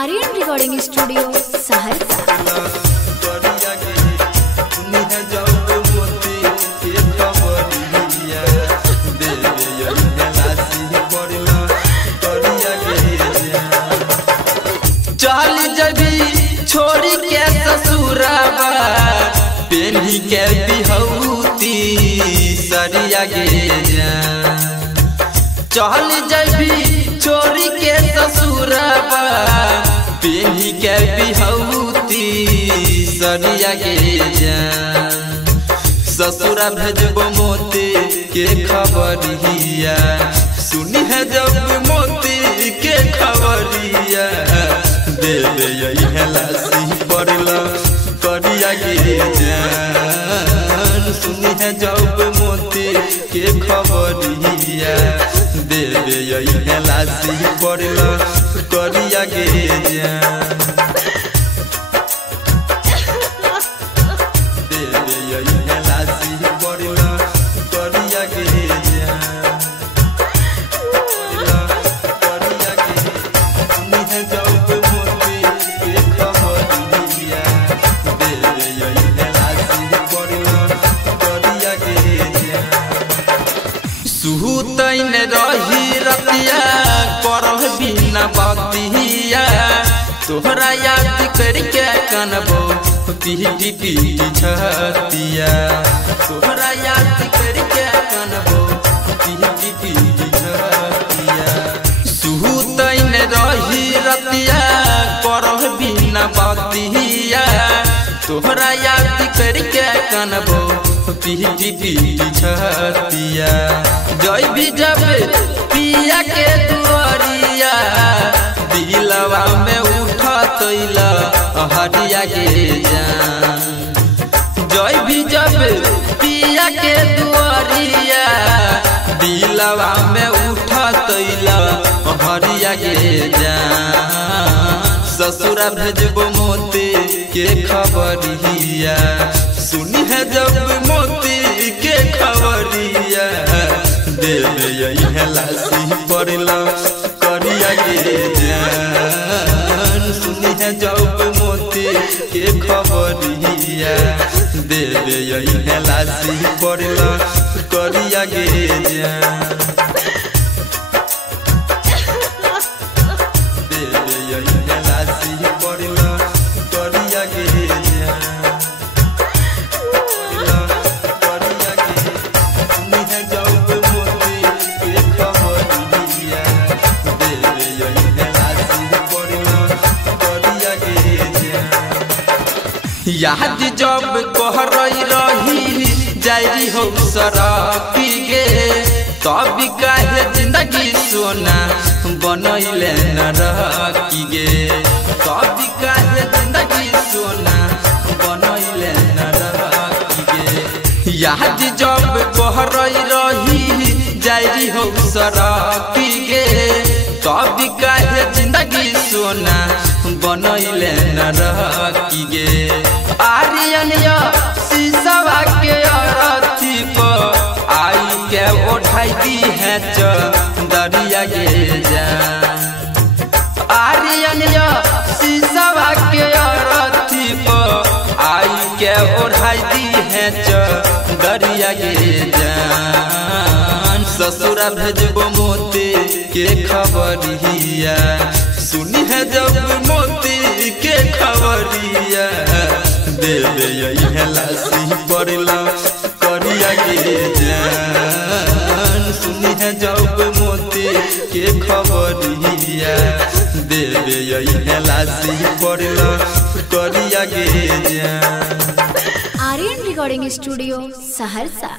Aryan recording studio Saharsa. चल जबी छोड़ी के ससुराबा पेनी के बिहौती सरिया गे चल जबी छोड़ी के ससुराबा पेनी के बिहौती सरिया गे ससुरा भेजबो मोती के खबरिया सुनी है जब मोती के खबरिया देवे यही लासी पड़ला करिया गे जान सुनी है जब मोती के खबरिया देवे यही लासी पड़ला करिया गे जान देवे यही लासी पड़ला करिया गे जान सुतैन रही रतिया करह बिना बतिया तोहरा याद करके कनबो पीटी पीटी छतिया तोहरा याद करके कनबो पीटी पीटी छतिया सुतैन रही रतिया करह बिना बतिया तोहरा याद करके कनबो पीटी पीटी छतिया जय भी जब पिया के दुआरिया दिलवा में उठा तैला हरिया गे जान जय भी जब पिया के दुआरिया दिलवा में उठा तैला हरिया गे जान ससुरा भेजबो मोती के खबरिया सुनी है जब मोती के खबरिया देवे यही लासी पड़ला करिया गे जान सुनी है जब मोती के खबरिया देवे यही लासी पड़ला करिया गे जान देवे यही लासी पड़ला करिया गे जान याद जब कहरई रही जाई हो सरकी गे तब काहे जिंदगी सोना बनैले न रखी गे तब काहे जिंदगी सोना बनैले न रखी गे याद जब कहरई रही जाई हो सरकी गे तब काहे जिंदगी सोना बनैले न रखी गे आर्यन शीशवा के अरथी पर आई के उठाई दी है दरिया गे जान आर्यन शीशवा के अरथी पर आई के उठाई दी है दरिया गे जान ससुरा भेजबो मोती के खबरिया सुनी है जब मोती के खबरिया देवे यही लासी पड़ला करिया गे जान सुनी है जब मोती के खबरिया देवे यही लासी पड़ला करिया गे जान आर्यन रिकॉर्डिंग स्टूडियो सहरसा।